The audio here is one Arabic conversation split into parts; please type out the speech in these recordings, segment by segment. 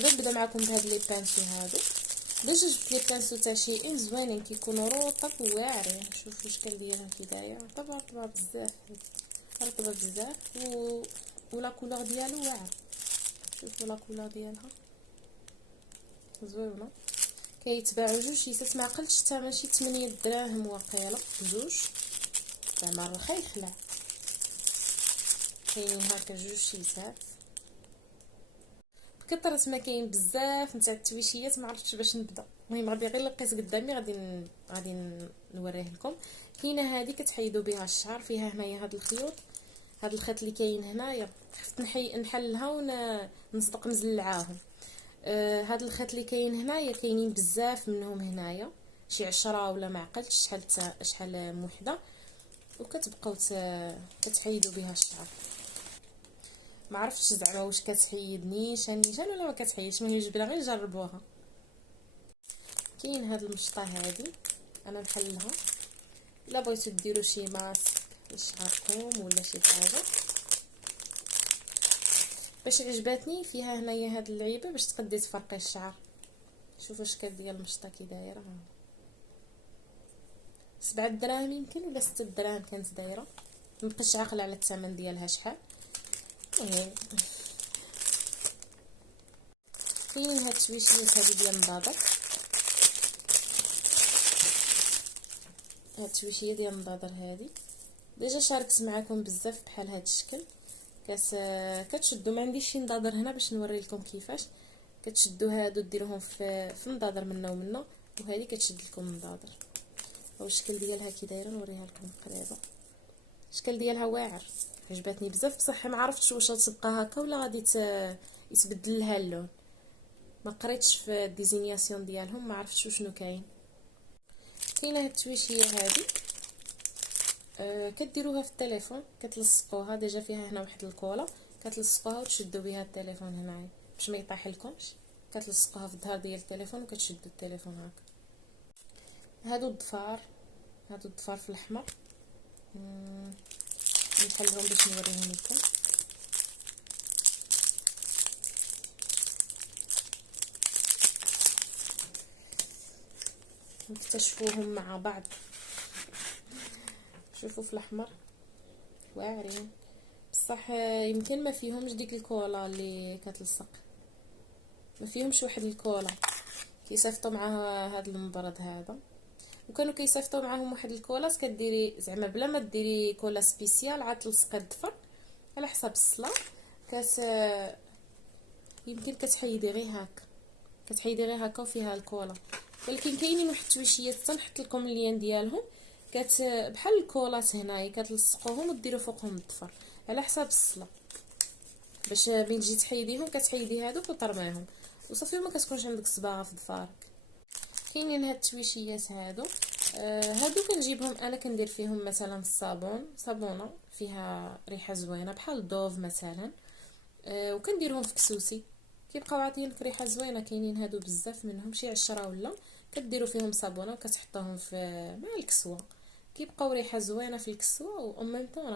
دابا نبدا معكم بهاد لي بانسو هادو. ديجا جبت لي بانسو تاع شي ان زوينين كيكونوا رطب واعرين. شوفوا الشكل ديالها كي دايره رطبه بزاف، رطبه بزاف ولا كولور ديالو واعر. شوفوا لا كولور ديالها زوينه. كيتباعوا جوج شيسات، ما عقلتش الثمن شي 8 دراهم واقيلا جوج، زعما رخيص. لا كاينين هكا جوج شيسات بكثرة ما كاين بزاف نتاع التويشيات، ما عرفتش باش نبدا. المهم غادي غير لقيت قدامي غادي نوريه لكم. كاينه هذه كتحيدوا بها الشعر، فيها هنايا هذا الخيوط، هذا الخيط اللي كاين هنايا خفت نحلها ونصدق نزلعاهم. هذا الخيط اللي كاين هنايا كاينين بزاف منهم هنايا، شي 10 ولا ما عقلتش شحال وحده، وكتبقاو كتحيدوا بها الشعر. ما عرفتش زعما واش كتحيد نيشان ولا ما كتحيدش، المهم جبنا غير نجربوها. كاين هاد المشطه هادي انا نحلها، الا بغيتو ديروا شي ماسك لشعركم ولا شي حاجه. باش عجباتني فيها هنايا هاد اللعيبه باش تقدري تفرقي الشعر. شوفوا الشكل ديال المشطه كي دايره، 7 دراهم يمكن ولا 6 دراهم كانت دايره، مبقيتش عاقله على الثمن ديالها شحال. كاين هاد الشويشيات هادي ديال النضاضر، هاد الشويشيه ديال النضاضر هادي ديجا شاركت معكم بزاف بحال هاد الشكل. كتشدوا، ما عنديش شي نضاضر هنا باش نوري لكم كيفاش كتشدوا هادو ديروهم في نضاضر منا ومنا، وهذه كتشد لكم النضاضر. او الشكل ديالها كي دايره نوريها لكم قريبه. الشكل ديالها واعر، عجبتني بزاف بصح ما عرفتش واش غتبقى هكا ولا غادي يتبدل لها اللون. ما قريتش في الديزينياسيون ديالهم، ما عرفتش شنو كاين. كاينه هاد التويشيه هادي كديروها في التليفون، كتلصقوها ديجا فيها هنا واحد الكولا، كتلصقوها وتشدوا بها التليفون هنايا باش ما يطيح لكمش. كتلصقوها في الظهر ديال التليفون وكتشدوا التليفون هكا. هادو الضفار في الاحمر، نحلهم باش نوريهم لكم. نكتشفوهم مع بعض. شوفوا في الاحمر واعرين بصح يمكن ما فيهمش ديك الكولا اللي كتلصق، ما فيهمش واحد الكولا كيصيفطوا معها هذا المبرد هذا. وكانوا كيصيفطوا معاهم واحد الكولاس كديري زعما بلا ما ديري كولا سبيسيال عاد تلصقي الضفر على حساب الصلاه. يمكن كتحيدي غير هكا، كتحيدي غير هكا وفيها الكولا. ولكن كاينين واحد التويشيات تنحط لكم اللين ديالهم بحال الكولات هنايا كتلصقوهم وديروا فوقهم الضفر على حساب الصلاه، باش مين تجي تحيديهم كتحيدي هادوك وترميهم وصافي ما كتكونش عندك صباغه في ضفارك. كاينين هاد التويشيات هادو كنجيبهم انا كندير فيهم مثلا الصابون، صابونه فيها ريحه زوينه بحال دوف مثلا، وكنديرهم في كسوسي كيبقاو عاطينك ريحه زوينه. كاينين هادو بزاف منهم شي 10 ولا، كديروا فيهم صابونه وكتحطوهم في مع الكسوه، كيبقاو ريحه زوينه في الكسوه و ميم طون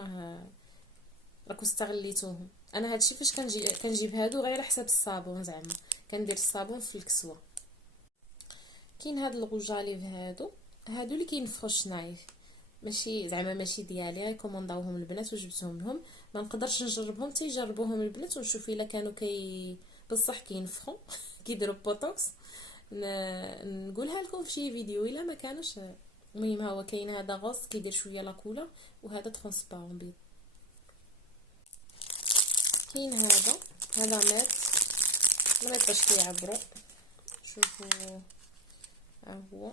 راكم استغليتوهم. انا هادشي فاش كنجيب هادو غير على حساب الصابون، زعما كندير الصابون في الكسوه. كاين هاد الغوجاليف هادو اللي كينفخوا الشنايف، ماشي ديالي، غير كومونداوهم البنات وجبتهم لهم. ما نقدرش نجربهم حتى يجربوهم البنات ونشوف الا كانوا بصح كينفخوا كيديروا بوتوكس. نقولها لكم في شي فيديو الا ما كانوش. المهم هو كاين هذا غوص كيدير شويه لاكولا، وهذا ترونسبارون بيض. كاين هذا ميط باش كيعبروا. شوفوا ها هو،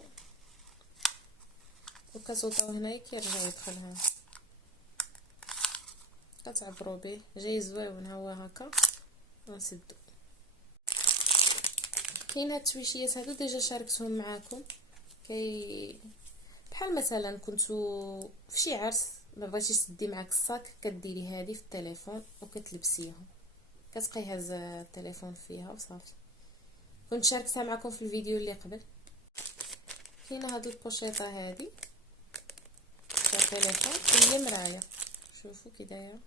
وكتوطاو هنايا كيرجع يدخلها، كتعبروا به جاي زويون هو هكا ونسدو. كاين هاد التويشيات هادو ديجا شاركتهم معاكم. بحال مثلا كنتو في شي عرس ما بغيتيش تدي معاك الصاك، كديري هذه في التليفون وكتلبسيها، كتبقاي هاز التليفون فيها وصافي. كنت شاركتها معكم في الفيديو اللي قبل. كاينه هاد البوشيطه هادي تاع التليفون هي مرايه، شوفوا كي دايره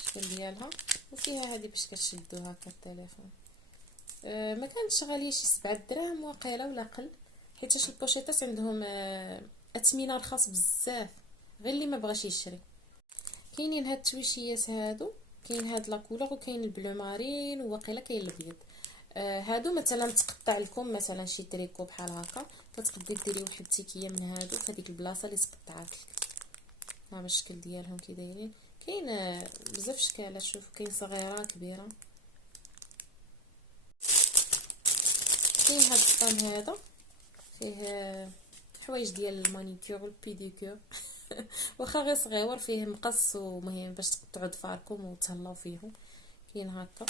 الشكل ديالها، وفيها هذه باش كتشدوا هكا التليفون. ما كانتش غاليه، شي 7 دراهم واقيلا ولا قل، حيت البوشيطات عندهم اثمنه رخاص بزاف، غير اللي ما بغاش يشري. كاينين هاد التويشيات هادو، كاين هاد لا كولور وكاين البلو مارين وواقيلا كاين الابيض. هادو مثلا تقطع لكم مثلا شي تريكو بحال هكا، كتقدري ديري واحد التيكيه من هادو في هذيك البلاصه اللي تقطعات لك. ها الشكل ديالهم كي دايرين، كاين بزاف شكالات، شوفوا كاين صغيره كبيره. كاين هاد الطون هذا فيه حوايج ديال المانيكير والبيديكير واخا غير صغيور، فيه مقص ومهم باش تقطعوا ضفاركم وتهلاو فيهم. كاين هكا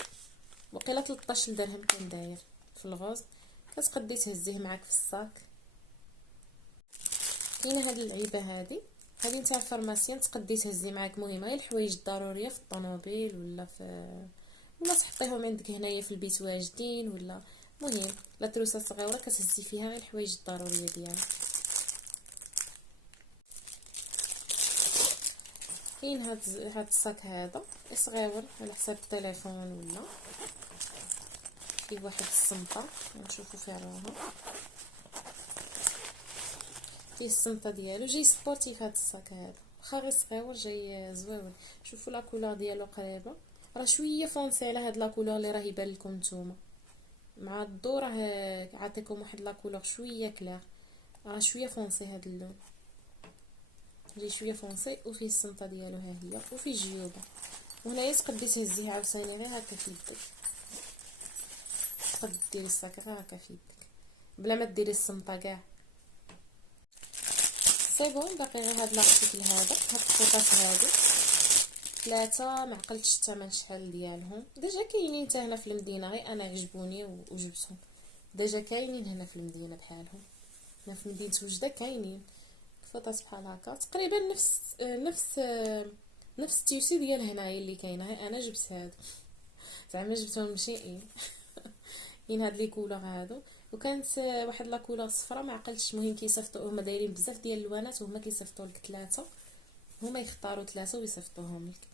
وقيله 13 درهم كان داير في الغوز، كتقدي تهزيه معاك في الصاك. كاينه هاد اللعيبه هادي نتاع الفارماسيان، تقدي تهزي معاك، مهمه هي الحوايج الضروريه في الطوموبيل ولا تحطيهم عندك هنايا في البيت واجدين، ولا مهم لا تروسه صغيره كتهزي فيها غير الحوايج الضروريه ديالك. كاين هاد الصاك هذا صغيور على حساب التليفون، ولا فيه واحد الصنطه نشوفوا فيها راها، فيه الصنطه ديالو، جاي سبورتيف هاد الصاك هذا، واخا غير صغيور جاي زويون. شوفوا لا كولور ديالو قريبه، راه شويه فونسي على هاد لا كولور اللي راه يبان لكم نتوما، مع الضو راه عطيكم واحد لا كولور شويه كلار، راه شويه فونسي هاد اللون، جاي شويه فونسي وفيه الصنطه ديالو ها هي، وفيه جيوبه. وهنايا تقدري تهزيه عاوتاني غير هكا في يدك، تقدري ديري الصاك غير هكا في يدك بلا ما ديري الصنطه كاع. سي بون، باقي غير هاد لارتيكل هذا، هاد الخيطات هادو 3، ما عقلتش الثمن شحال ديالهم، ديجا كاينين حتى هنا في المدينه، غير انا عجبوني وجبتهم. ديجا كاينين هنا في المدينه بحالهم، هنا في مدينه وجده كاينين خيطات بحال هكا تقريبا نفس التيشي ديال هنايا اللي كاينه، غير انا جبت هادو زعما جبتهم مشيئين كاين هاد لي كولور هادو، وكانت واحد لا كولور صفرا ما عقلتش، المهم كيصيفطوا هما دايرين بزاف ديال الالوانات وهما كيصيفطوا لك 3، هما يختاروا 3 ويصيفطوهم لك.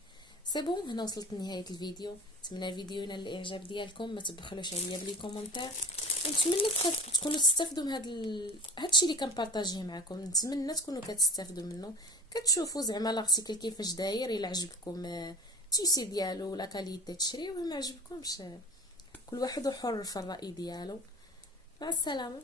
سي بون، هنا وصلت لنهايه الفيديو، نتمنى الفيديو ينال الاعجاب ديالكم، ما تبخلوش عليا بلي كومونتير، ونتمنى تكونوا تستافدوا من هادشي اللي كنبارطاجيه معكم، نتمنى تكونوا كتستافدوا منه، كتشوفوا زعما لارتيكل كيفاش داير، الا عجبكم التيسي ديالو ولا كاليتي تشريوه، ما عجبكمش كل واحد حر في الراي ديالو. مع السلامه.